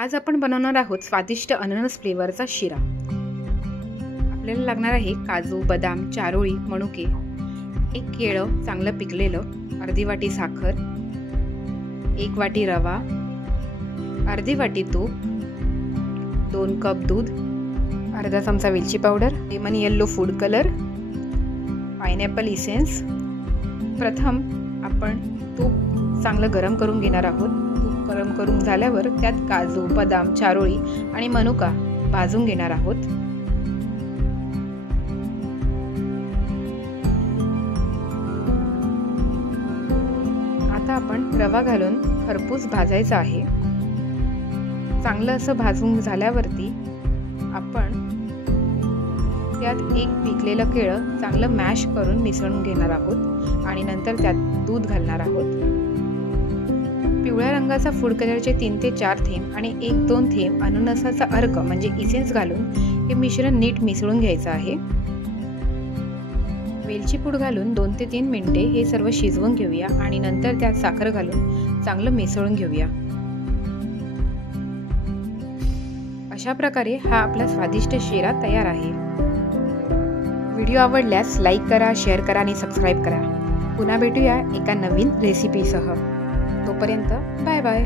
आज आपण बनवणार आहोत स्वादिष्ट अननस फ्लेवरचा शिरा। आपल्याला लागणार आहे काजू, बदाम, चारोळी, मनुके, एक केळं चांगलं पिकलेलं, अर्धी वाटी साखर, 1 वाटी रवा, अर्धी वाटी तूप, 2 कप दूध, अर्धा चमचा वेलची powder, lemon yellow food colour, pineapple essence. प्रथम आपण तूप चांगलं गरम करून घेणार आहोत। तूप गरम करून झाल्यावर त्यात काजू, बदाम, चारोळी आणि मनुका भाजून घेणार आहोत। आता आपण रवा घालून खरपूस भाजायचा आहे। चांगलं असं भाजून झाल्यावरती आपण त्यात एक पिकलेलं केळं चांगलं मॅश करून मिसळून घेणार आहोत आणि नंतर त्यात दूध घालणार आहोत। पिवळ्या रंगाचा फूड कलरचे 3 ते 4 थेंब आणि 1-2 थेंब अननसाचा अर्क म्हणजे इसेन्स घालून हे मिश्रण नीट मिसळून घ्यायचं आहे। वेलची पूड घालून 2 ते 3 मिनिटे हे सर्व शिजवून घेऊया आणि नंतर त्यात साखर घालून चांगलं मिसळून घेऊया। अशा प्रकारे हा आपला स्वादिष्ट शिरा तयार आहे। व्हिडिओ आवडल्यास लाईक करा, शेअर करा आणि सबस्क्राईब करा। पुन्हा भेटूया एका नवीन रेसिपीसह। तोपर्यंत बाय बाय।